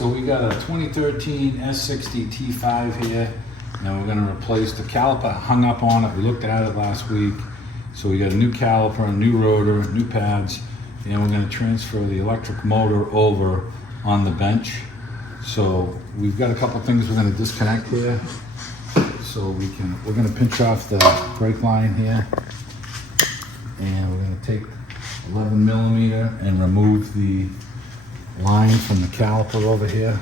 So we got a 2013 S60 T5 here, and we're gonna replace the caliper hung up on it. We looked at it last week. So we got a new caliper, a new rotor, new pads, and we're gonna transfer the electric motor over on the bench. So we've got a couple things we're gonna disconnect here. So we're gonna pinch off the brake line here, and we're gonna take 11 millimeter and remove the line from the caliper over here.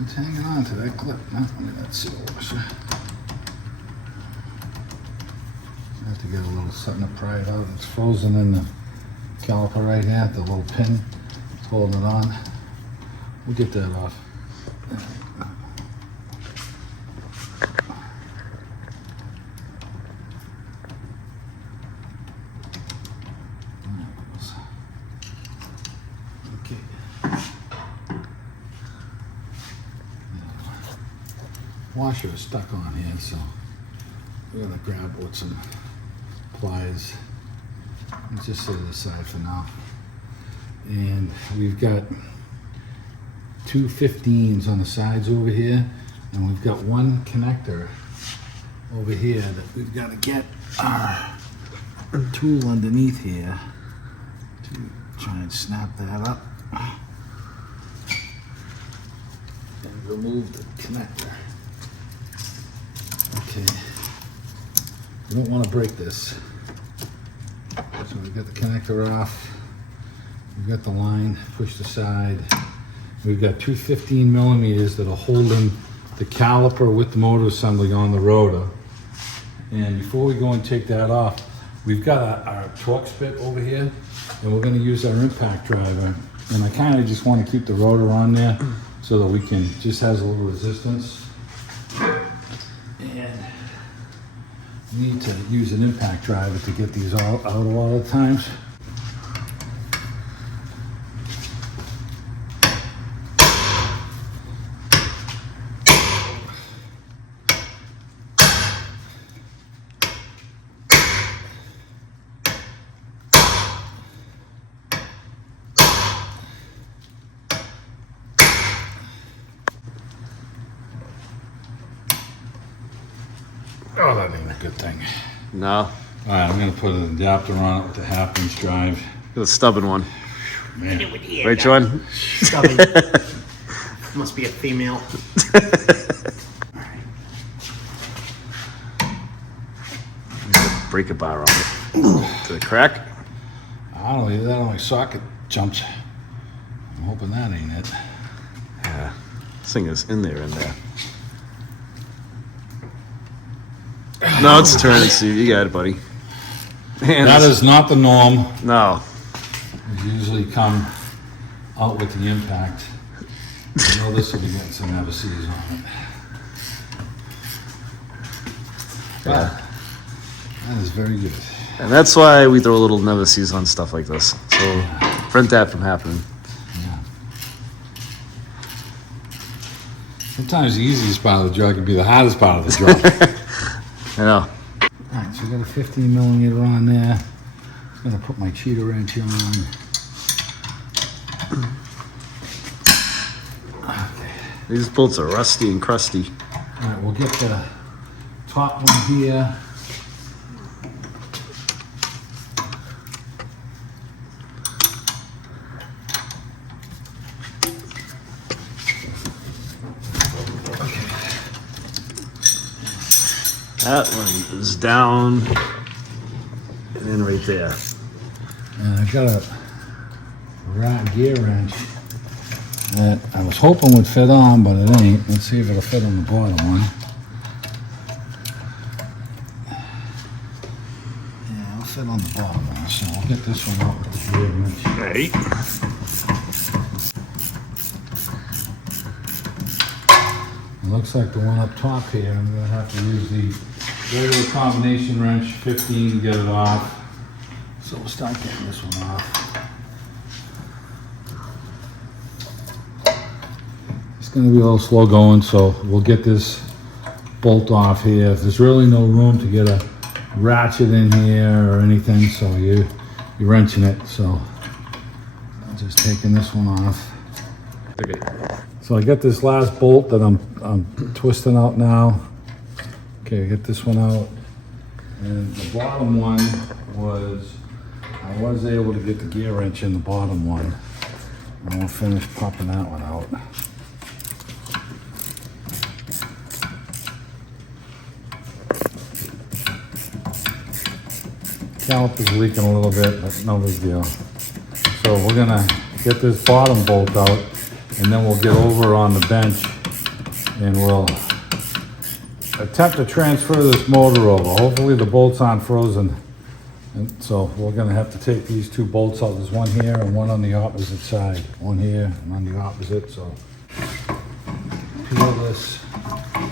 It's hanging on to that clip. No, look at that seal washer. I have to get a little something to pry it out. It's frozen in the caliper right here, the little pin holding it on. We'll get that off. Washer is stuck on here, so we're gonna grab with some pliers. Let's just set it aside for now. And we've got two 15s on the sides over here, and we've got one connector over here that we've got to get our tool underneath here to try and snap that up and remove the connector. Okay, we don't want to break this. So we've got the connector off. We've got the line pushed aside. We've got two 15 millimeters that are holding the caliper with the motor assembly on the rotor. And before we go and take that off, we've got our torque spit over here, and we're going to use our impact driver. And I kind of just want to keep the rotor on there so that we can, just has a little resistance. And need to use an impact driver to get these out a lot of times. Oh, that ain't a good thing. No. All right, I'm gonna put an adapter on it with the half-inch drive. The stubborn one. Man. Right, John? Stubby. Must be a female. Breaker bar on it. Did it crack? I don't know, that only socket jumped. I'm hoping that ain't it. Yeah. This thing is in there. No, it's turning, Steve. You got it, buddy. Hands. That is not the norm. No. We usually come out with the impact. I know this will be getting some overseas on it. Yeah. That is very good. And that's why we throw a little never-sees on stuff like this. So prevent that from happening. Yeah. Sometimes the easiest part of the job can be the hardest part of the job. I know. Alright, so we got a 15 millimeter on there. I'm gonna put my cheater wrench on. Okay. These bolts are rusty and crusty. Alright, we'll get the top one here. That one is down and then right there. And I've got a right gear wrench that I was hoping would fit on, but it ain't. Let's see if it'll fit on the bottom one. Yeah, it'll fit on the bottom one, so I'll get this one out with the gear wrench. Ready? It looks like the one up top here, I'm gonna have to use the regular combination wrench, 15 to get it off. So we'll start getting this one off. It's going to be a little slow going, so we'll get this bolt off here. There's really no room to get a ratchet in here or anything, so you're wrenching it. So I'm just taking this one off. Okay. So I got this last bolt that I'm twisting out now. Okay, get this one out. And the bottom one I was able to get the gear wrench in the bottom one. I'm gonna finish popping that one out. Caliper's leaking a little bit, but no big deal. So we're gonna get this bottom bolt out, and then we'll get over on the bench and we'll attempt to transfer this motor over. Hopefully the bolts aren't frozen. And so we're gonna have to take these two bolts out. There's one here and one on the opposite side. One here and on the opposite, so. Peel this,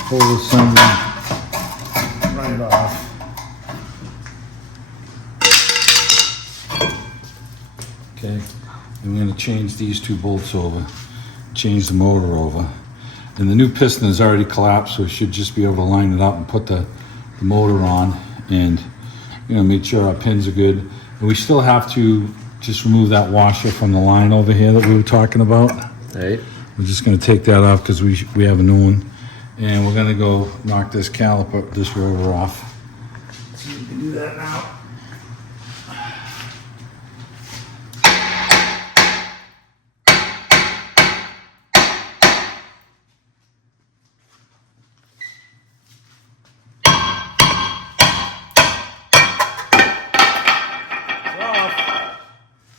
pull this assembly right off. Okay, and we're gonna change these two bolts over, change the motor over. And the new piston is already collapsed, so we should just be able to line it up and put the motor on and make sure our pins are good. And we still have to just remove that washer from the line over here that we were talking about. Right. We're just gonna take that off because we have a new one. And we're gonna go knock this caliper, this rotor off. So we can do that now.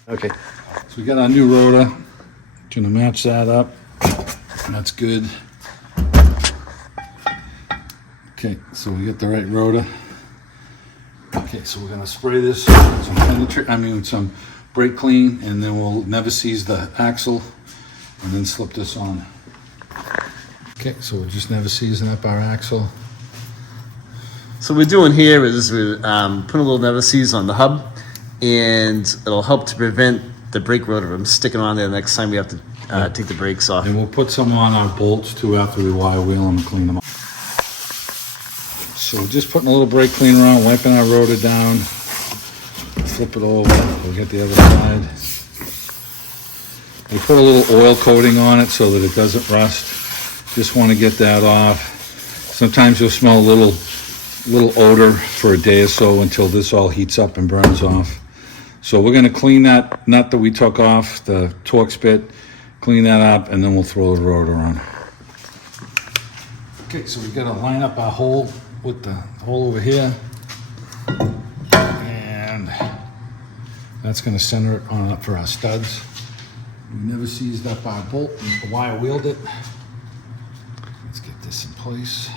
Okay. So we got our new rotor. Gonna match that up. That's good. Okay, so we got the right rotor. Okay, so we're gonna spray this with some brake clean, and then we'll never seize the axle, and then slip this on. Okay, so we're just never seizing up our axle. So what we're doing here is we're putting a little never seize on the hub, and it'll help to prevent the brake rotor from sticking on there the next time we have to take the brakes off. And we'll put some on our bolts too after we wire wheel them and clean them up. So we're just putting a little brake cleaner on, wiping our rotor down, flip it over, we'll get the other side. We put a little oil coating on it so that it doesn't rust. Just want to get that off. Sometimes you'll smell a little odor for a day or so until this all heats up and burns off. So we're going to clean that nut that we took off, the Torx bit, clean that up, and then we'll throw the rotor on. Okay, so we got to line up our hole with the hole over here, and that's going to center it on up for our studs. We never seized up our bolt, we wire wheeled it. Let's get this in place.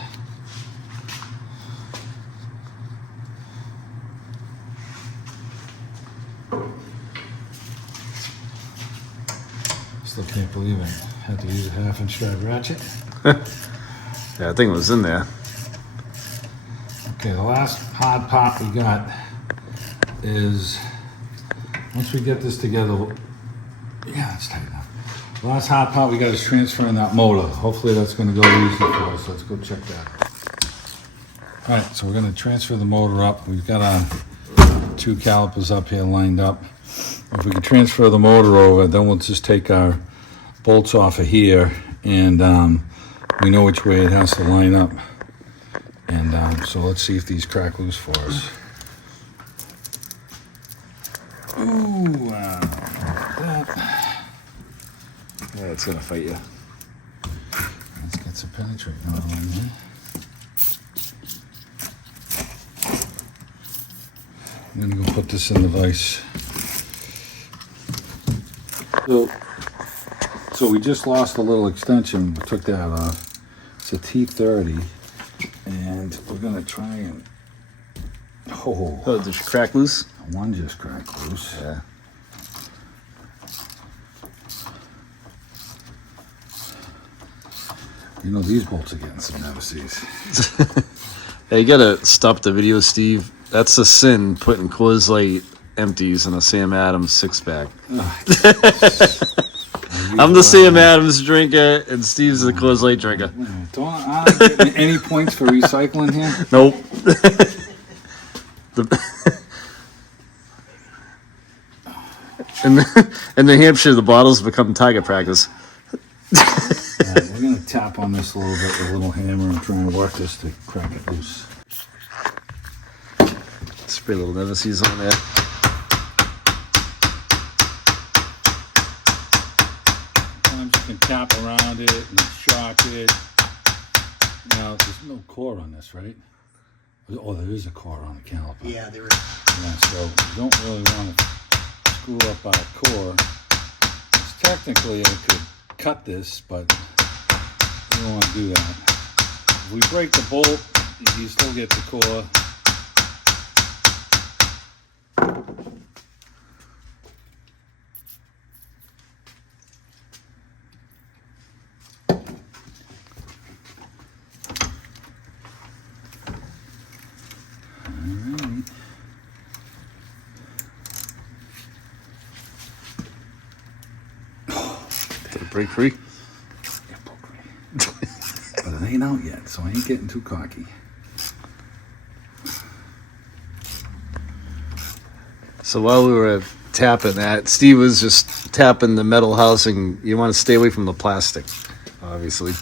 Still can't believe I had to use a 1/2-inch drive ratchet. Yeah, I think it was in there. Okay, the last hard part we got is, once we get this together, yeah, it's tight enough. The last hard part we got is transferring that motor. Hopefully that's gonna go easy for us. Let's go check that. All right, so we're gonna transfer the motor up. We've got our two calipers up here lined up. If we can transfer the motor over, then we'll just take our bolts off of here, and we know which way it has to line up. And so let's see if these crack loose for us. Ooh, wow, that. Yeah, it's gonna fight you. Let's get some penetrating on here. I'm gonna go put this in the vise. So we just lost a little extension. We took that off. It's a T30, and we're gonna try and. Oh, Did you crack loose? one just cracked loose. Yeah. You know these bolts are getting some never-sees. Hey, you gotta stop the video, Steve. That's a sin, putting Coors Light empties in a Sam Adams six-pack. I'm the Sam Adams drinker, and Steve's the Coors Light drinker. Don't I get any points for recycling here? Nope. In New Hampshire, the bottles become target practice. Alright, we're gonna tap on this a little bit with a little hammer and try and work this to crack it loose. Spray a little Never-Seas on there. Sometimes you can tap around it and shock it. Now, there's no core on this, right? Oh, there is a core on the caliper. Yeah, there is. Yeah, so you don't really want to screw up our core. It's technically, I could cut this, but you don't want to do that. If we break the bolt, you still get the core. Did it break free? But it ain't out yet, so I ain't getting too cocky. So while we were tapping that, Steve was just tapping the metal housing. You want to stay away from the plastic, obviously.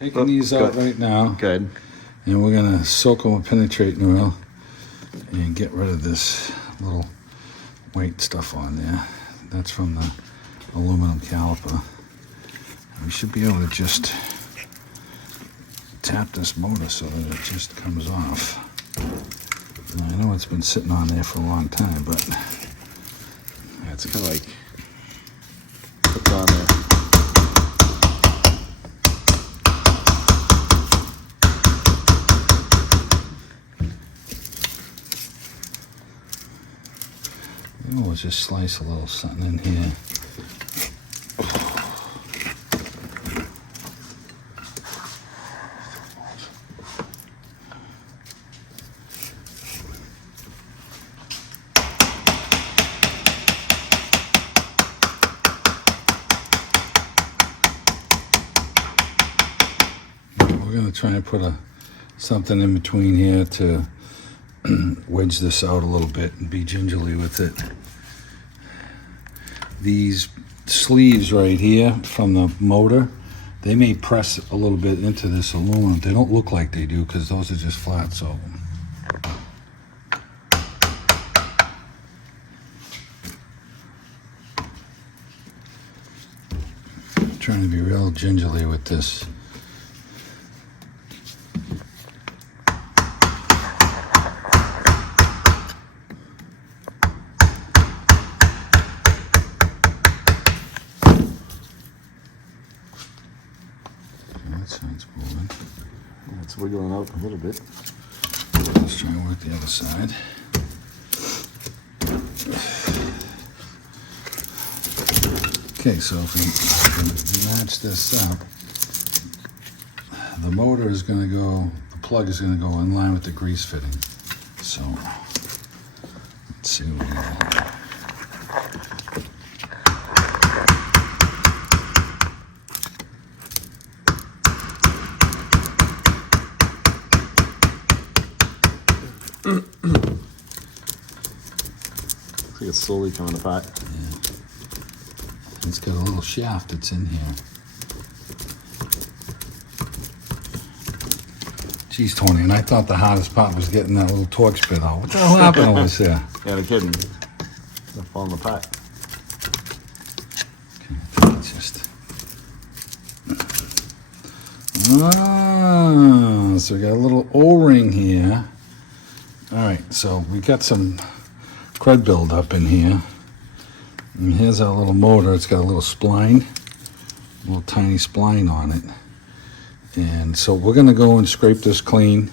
Taking these out good. right now, Good. and we're gonna soak them with penetrating oil and get rid of this little white stuff on there. That's from the aluminum caliper. We should be able to just tap this motor so that it just comes off. Now, I know it's been sitting on there for a long time, but It's kind of like put on there. we'll just slice a little something in here. Try and put something in between here to wedge this out a little bit and be gingerly with it. These sleeves right here from the motor, they may press a little bit into this aluminum. They don't look like they do because those are just flat, so. I'm trying to be real gingerly with this. It's wiggling out a little bit. Let's try and work the other side. Okay, so if we match this up, the motor is going to go, the plug is going to go in line with the grease fitting. So, let's see what we got. Looks like it's slowly coming apart. Yeah. It's got a little shaft that's in here. Geez, Tony, and I thought the hardest part was getting that little torque spit out. What the hell happened was there? Yeah, no kidding. They're falling apart. Okay, it's just... Ah, so we got a little O-ring here. All right, so we got some crud buildup in here. And here's our little motor. It's got a little spline, a little tiny spline on it. And so we're gonna go and scrape this clean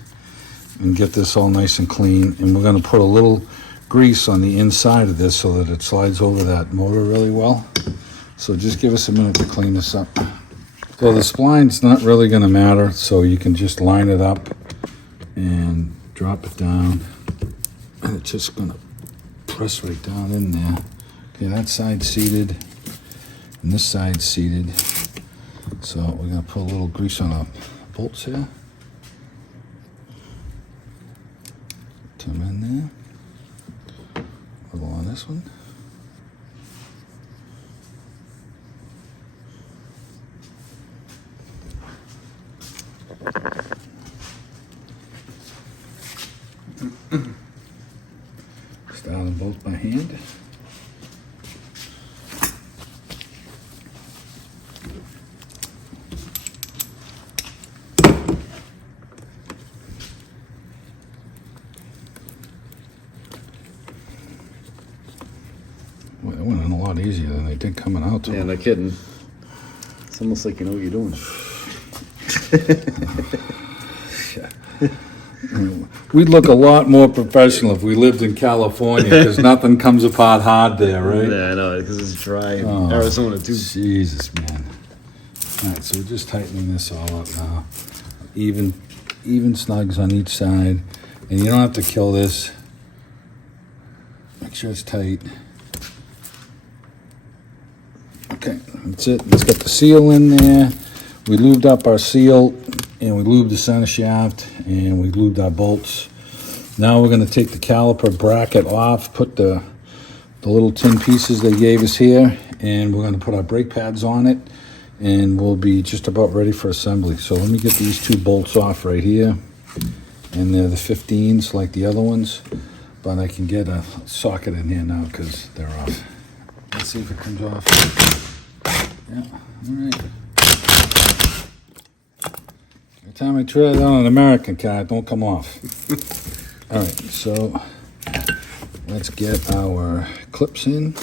and get this all nice and clean. And we're gonna put a little grease on the inside of this so that it slides over that motor really well. So just give us a minute to clean this up. So the spline's not really going to matter, so you can just line it up and drop it down, and it's just going to press right down in there. Okay, that side's seated, and this side's seated. So we're going to put a little grease on our bolts here. Put them in there. A little on this one. Start them both by hand. Well, it went in a lot easier than they did coming out. Yeah, no kidding. It's almost like you know what you're doing. We'd look a lot more professional if we lived in California, because nothing comes apart hard there, right? Yeah, I know, because it's dry in Oh, Arizona too. Jesus, man. All right, so we're just tightening this all up now. Even snugs on each side. And you don't have to kill this. Make sure it's tight. Okay, that's it. Let's get the seal in there. We lubed up our seal, and we lubed the center shaft, and we lubed our bolts. Now we're going to take the caliper bracket off, put the little tin pieces they gave us here, and we're going to put our brake pads on it, and we'll be just about ready for assembly. So let me get these two bolts off right here, and they're the 15s like the other ones, but I can get a socket in here now because they're off. Let's see if it comes off. Yeah, all right. Every time I try it on an American car, it don't come off. All right, so let's get our clips in.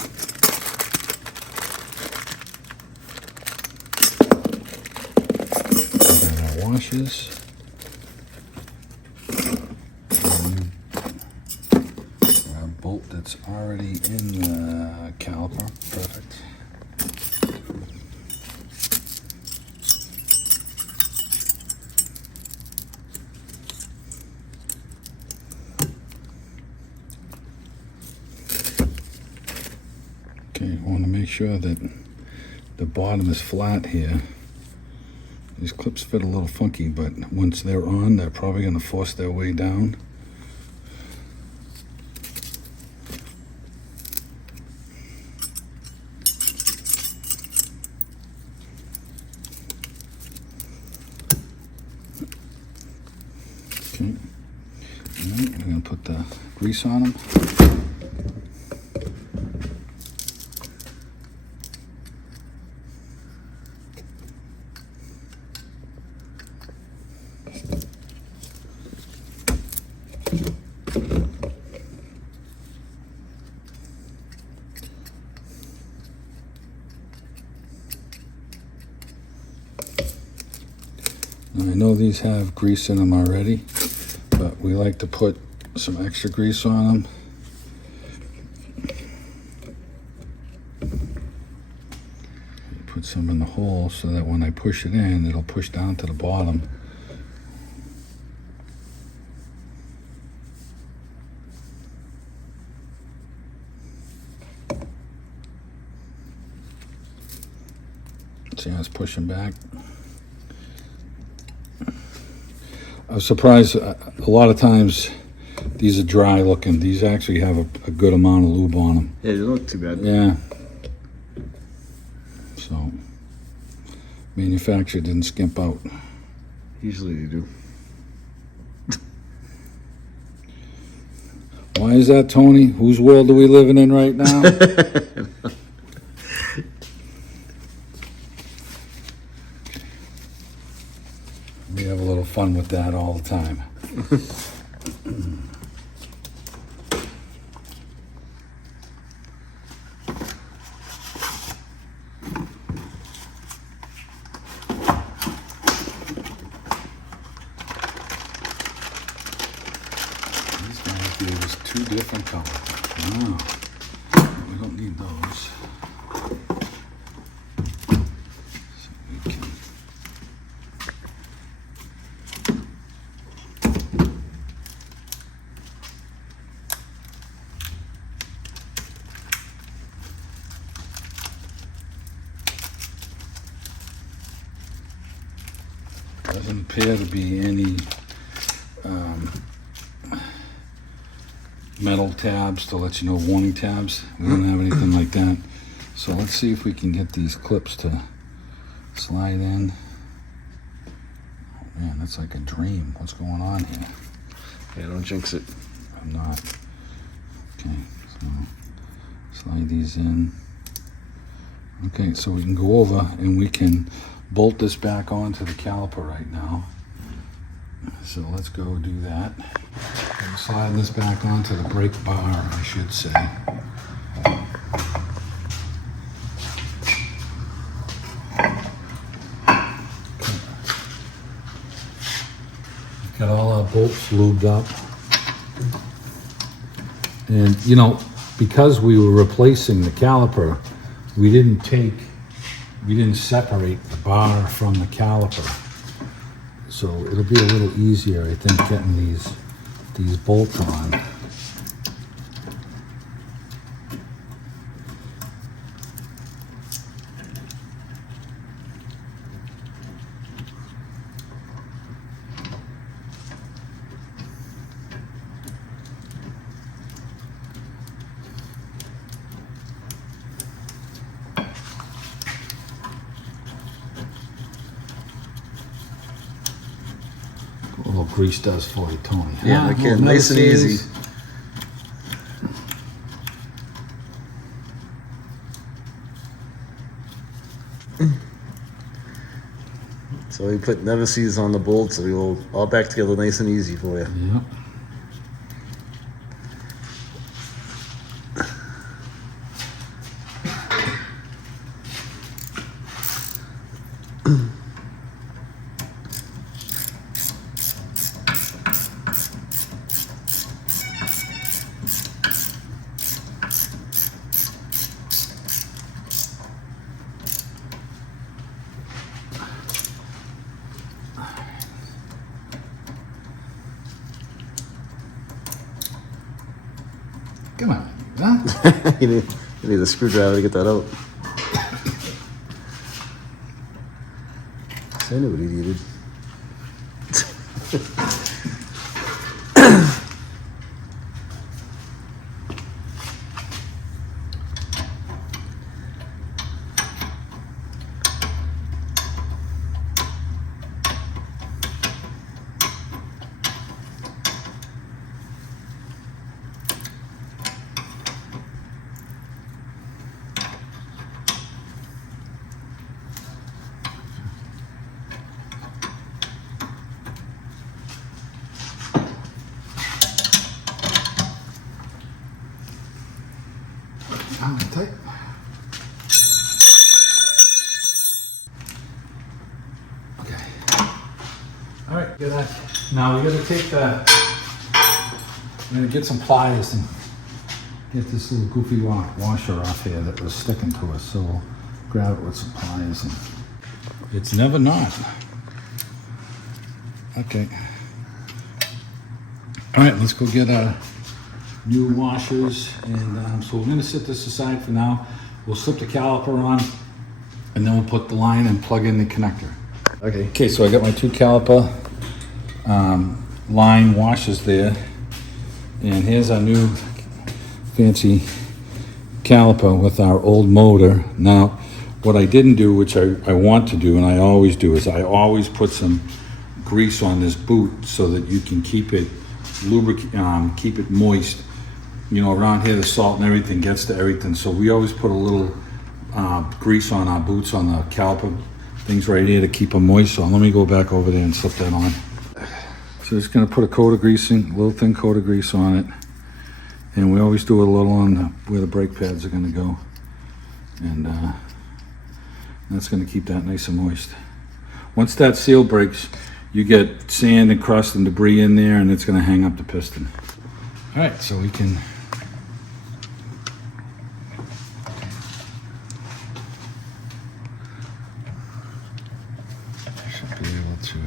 And our washers. And our bolt that's already in the caliper. Perfect. Okay, I want to make sure that the bottom is flat here. These clips fit a little funky, but once they're on, they're probably going to force their way down. Okay, all right, we're going to put the grease on them. Now, I know these have grease in them already, but we like to put some extra grease on them. Put some in the hole so that when I push it in, it'll push down to the bottom. See how it's pushing back? I was surprised, a lot of times these are dry looking. These actually have a good amount of lube on them. Yeah, they don't look too bad. Yeah. So, manufacturer didn't skimp out. Usually they do. Why is that, Tony? Whose world are we living in right now? We have a little fun with that all the time. These guys gave us two different colors. Oh, we don't need those. So we can. Doesn't appear to be any metal tabs to let you know, warning tabs. We don't have anything like that. So let's see if we can get these clips to slide in. Oh man, that's like a dream. What's going on here? Yeah, don't jinx it. I'm not. Okay, so slide these in. Okay, so we can go over and we can bolt this back onto the caliper right now. So let's go do that. And slide this back onto the brake bar, I should say. Got all our bolts lubed up. And you know, because we were replacing the caliper, we didn't separate the bar from the caliper. So it'll be a little easier, I think, getting these bolts on. A little grease does for you, Tony. Yeah, Huh? make it Little nice and never-sees. easy. So we put never sees on the bolts, so we will all back together nice and easy for you. Yep. Come on, huh? you need a screwdriver to get that out. So I knew what he needed. Hang tight. Okay. All right, good. Now we're gonna take we're gonna get some pliers and get this little goofy washer off here that was sticking to us. So we'll grab it with some pliers and it's never not. Okay. All right, let's go get our new washers, and so we're going to set this aside for now. We'll slip the caliper on, and then we'll put the line and plug in the connector. Okay, so I got my two caliper line washers there, and here's our new fancy caliper with our old motor. Now, what I didn't do, which I want to do, and I always do, is I always put some grease on this boot so that you can keep it keep it moist. You know, around here the salt and everything gets to everything, so we always put a little grease on our boots, on the caliper things right here to keep them moist. So let me go back over there and slip that on. So just gonna put a coat of greasing, a little thin coat of grease on it, and we always do a little on where the brake pads are gonna go, and that's gonna keep that nice and moist. Once that seal breaks, you get sand and crust and debris in there, and it's gonna hang up the piston. All right, so we can to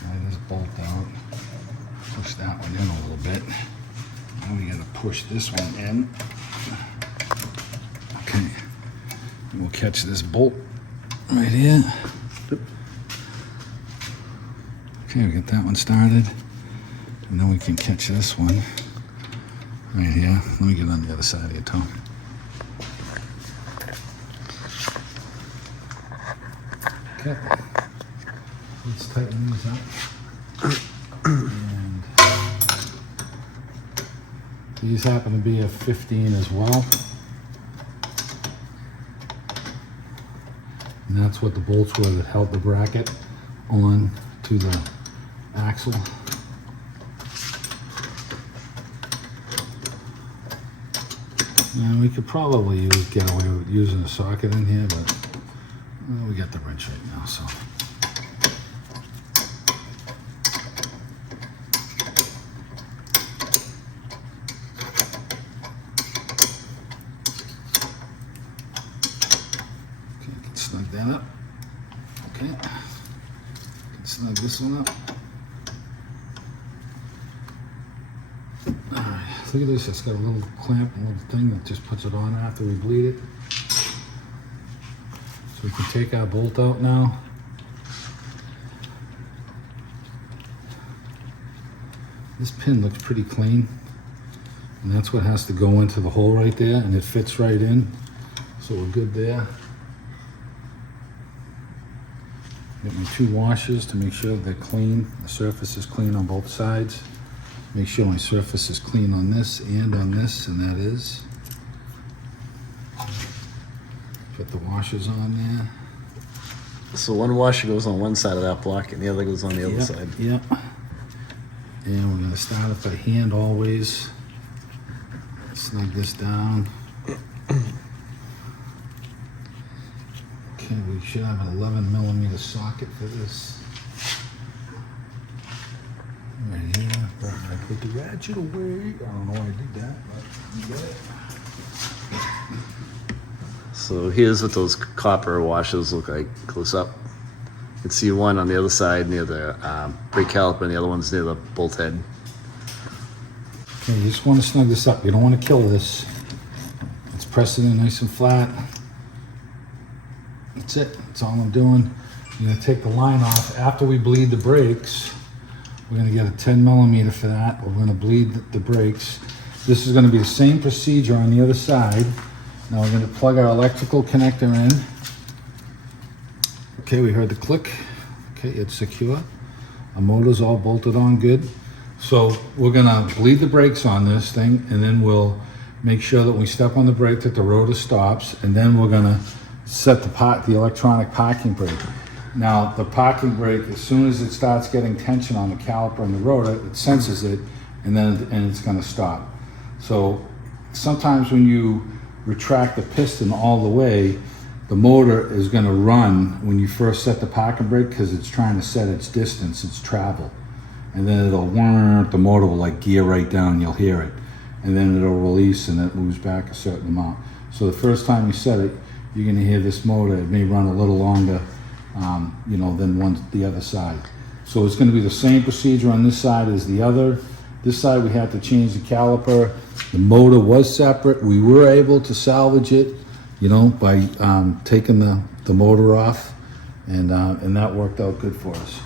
slide this bolt out, push that one in a little bit. Now we gotta push this one in. Okay, and we'll catch this bolt right here. Okay, we get that one started, and then we can catch this one right here. Let me get on the other side of your toe. Okay, let's tighten these up. And these happen to be a 15 as well. And that's what the bolts were that held the bracket on to the axle. And we could probably get away with using a socket in here, but we got the wrench right now, so. Okay, can snug that up. Okay, can snug this one up. All right, look at this. It's got a little clamp, a little thing that just puts it on after we bleed it. So we can take our bolt out now. This pin looks pretty clean, and that's what has to go into the hole right there, and it fits right in. So we're good there. Get my 2 washers to make sure they're clean. The surface is clean on both sides. Make sure my surface is clean on this and on this, and that is. Put the washers on there. So one washer goes on one side of that block and the other goes on the other side. Yep. And we're gonna start it by hand always. Snug this down. Okay, we should have an 11mm socket for this. Right here. I put the ratchet away. I don't know why I did that, but you get it. So here's what those copper washers look like close up. You can see one on the other side near the brake caliper, and the other one's near the bolt head. Okay, you just want to snug this up. You don't want to kill this. Let's press it in nice and flat. That's it. That's all I'm doing. I'm going to take the line off. After we bleed the brakes, we're going to get a 10mm for that. We're going to bleed the brakes. This is going to be the same procedure on the other side. Now we're going to plug our electrical connector in. Okay, we heard the click. Okay, it's secure. Our motor's all bolted on good. So we're going to bleed the brakes on this thing, and then we'll make sure that when we step on the brake that the rotor stops, and then we're going to set the electronic parking brake. Now the parking brake, as soon as it starts getting tension on the caliper and the rotor, it senses it, and it's going to stop. So sometimes when you retract the piston all the way, the motor is going to run when you first set the parking brake because it's trying to set its distance, its travel. And then it'll, the motor will like gear right down, you'll hear it. And then it'll release and it moves back a certain amount. So the first time you set it, you're going to hear this motor. It may run a little longer, than the other side. So it's going to be the same procedure on this side as the other. This side we had to change the caliper. The motor was separate. We were able to salvage it, by taking the motor off, and that worked out good for us.